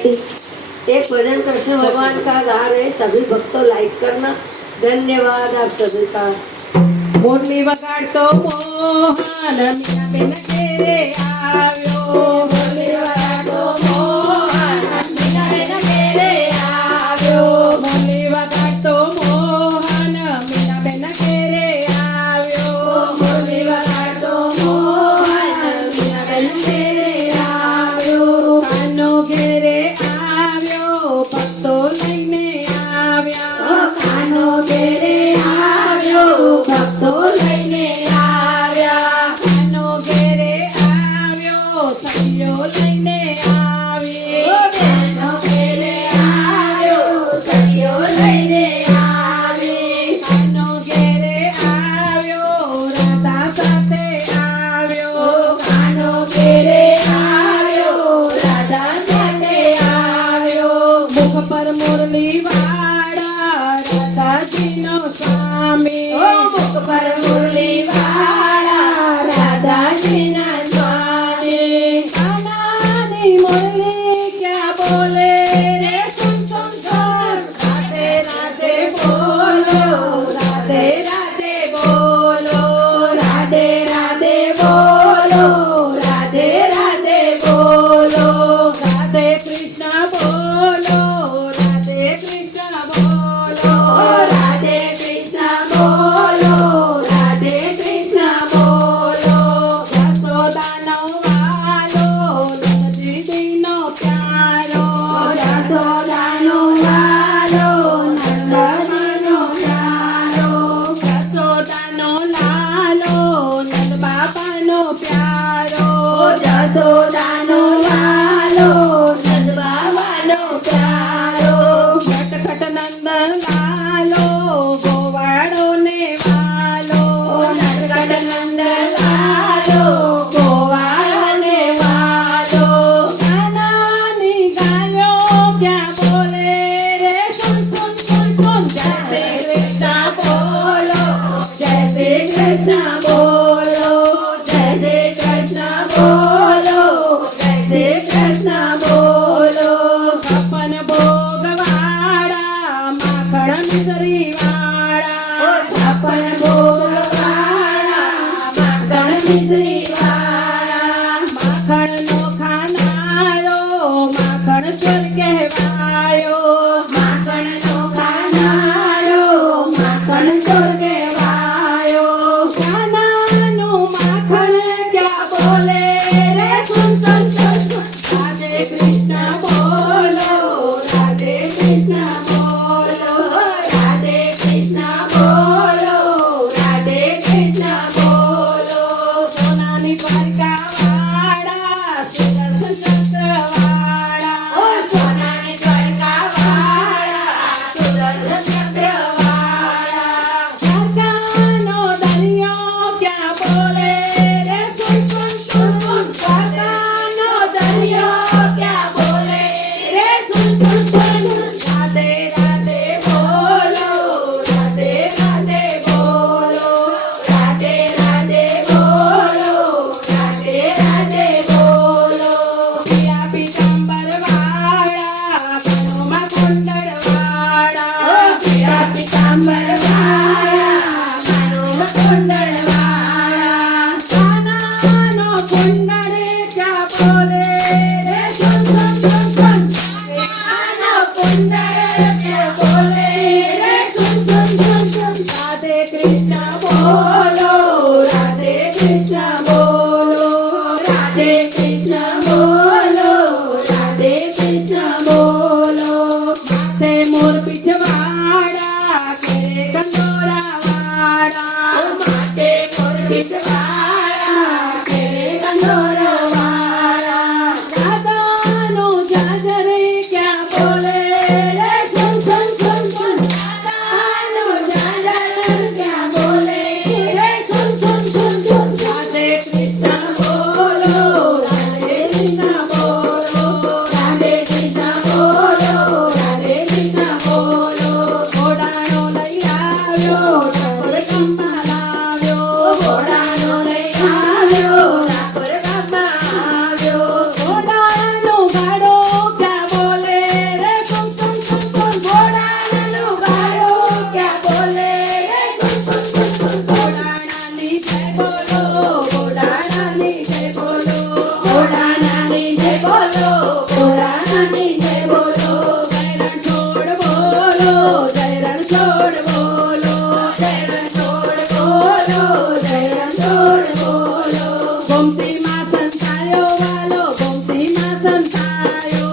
एक भजन कृष्ण भगवान का गा रहे सभी भक्तों लाइक करना। धन्यवाद आप सभी का। मुरली वगाड़तो मोहन मीनाबेन घेरे આવ્યો मुरली वगाड़तो मोहन मीनाबेन घेरे આવ્યો मुरली वगाड़तो मोहन मीनाबेन घेरे આવ્યો मुरली वगाड़तो मोहन मीनाबेन घेरे આવ્યો કાનો ઘેરે આવ્યો ભક્તો લઈને આવ્યા કાનો ઘેરે આવ્યો ભક્તો લઈને આવ્યા કાનો ઘેરે આવ્યો સખીઓ લઈને આવી કાનો ઘેરે આવ્યો સખીઓ લઈને આવી કાનો ઘેરે આવ્યો રાધા સાથે આવ્યો કાનો ઘેરે આવ્યો રાધા સાથે આવ્યો મુખ પર મુરલી વાળા રાધાજીનો સ્વામી મુખ પર મુરલી વાળા રાધાજીના સ્વામી કાનાની મુરલી ક્યાં બોલે રે સુન સુન સુન રાધે રાધે બોલો રાધે રાધે બોલો રાધે રાધે બોલો રાધે રાધે બોલો રાધે કૃષ્ણ બોલો રાધે કૃષ્ણ બોલો રાધે કૃષ્ણ બોલો રાધે કૃષ્ણ બોલો યશોદાનો વાલો નંદજીનો પ્યારો યશોદાનો વાલો નંદજીનો પ્યારો યશોદાનો લાલો નંદ બાપાનો પ્યારો યશોદાનો વાલો નંદ બાબાનો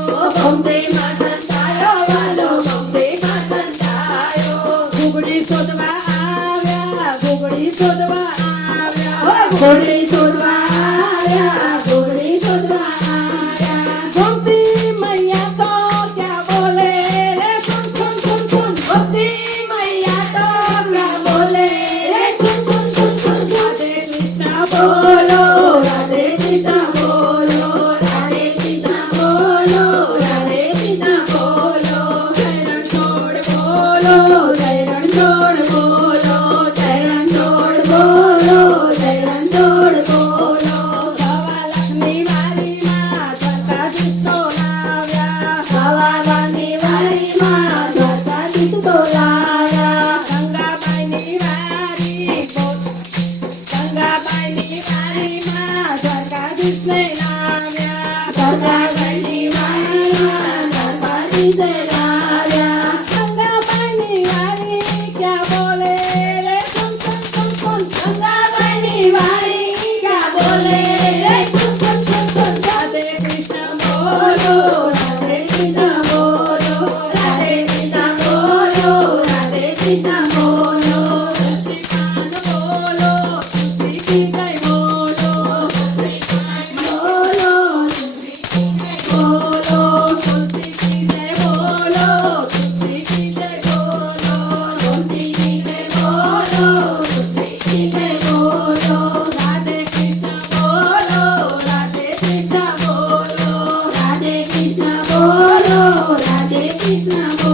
ગોમતીમાં સંતાયો વાલો ગોમતીમાં સંતાયો ઘૂઘડી શોધવા આવ્યા ઘૂઘડી શોધવા આવ્યા ઘોડી શોધવા આવ્યા ઘોડી શોધવા આવ્યા ગોમતી મૈયા તો ક્યાં બોલે રે સુન સુન સુન સુન ગોમતી મૈયા તો ક્યાં બોલે રે સુન સુન સુન સુન રાધે કૃષ્ણ બોલો રાધે કૃષ્ણ બોલો રાધે કૃષ્ણ બોલો રાધે કૃષ્ણ બોલો જય રણછોડ બોલો જય રણછોડ બોલો જય રણછોડ બોલો જય રણછોડ બોલો સવા લાખની વારીમાં દ્વારકાધીશ તો લાવ્યા સવા લાખની વારીમાં દ્વારકાધીશ તો લાવ્યા ગંગાબાઈની વારી ગંગાબાઈની વારીમાં દ્વારકાધીશને લાવ્યા ગંગાબાઈની વારીમાં દ્વારકાધીશને લાવ્યા ગંગાબાઈની વારી ક્યાં બોલે રે સુન સુન સુન સુન ગંગાબાઈની વારી ક્યાં બોલે રે સુન સુન સુન સુન રાધે કૃષ્ણ બોલો રાધે કૃષ્ણ બોલો રાધે કૃષ્ણ બોલો રાધે કૃષ્ણ બોલો સતીપાન બોલો તુલસી કી જય બોલો સતીપાન બોલો તુલસી કી જય બોલો તુલસી કી જય બોલો તુલસી કી જય બોલો તુલસી કી જય બોલો રાધે કૃષ્ણ બોલો રાધે કૃષ્ણ બોલો રાધે કૃષ્ણ બોલો રાધે કૃષ્ણ બોલો